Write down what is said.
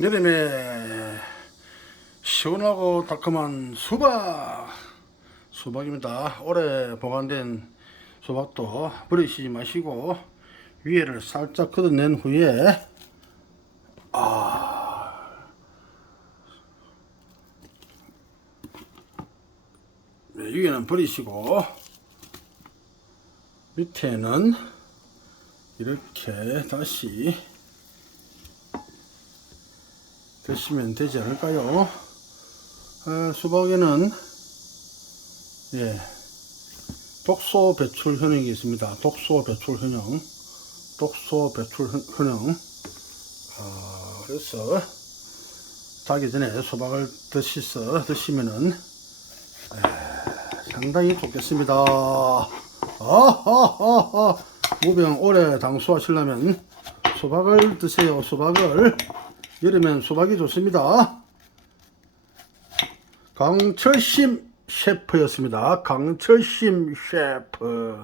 여름에 시원하고 달콤한 수박 수박입니다. 오래 보관된 수박도 버리시지 마시고 위에를 살짝 걷어낸 후에 아 네, 위에는 버리시고 밑에는 이렇게 다시 드시면 되지 않을까요? 아, 수박에는 예 독소 배출 효능이 있습니다. 독소 배출 효능, 독소 배출 효- 효능. 아, 그래서 자기 전에 수박을 드시서 드시면은 에, 상당히 좋겠습니다. 아하하하 무병 오래 당수하시려면 수박을 드세요. 수박을 여름엔 수박이 좋습니다. 강철심 셰프였습니다. 강철심 셰프.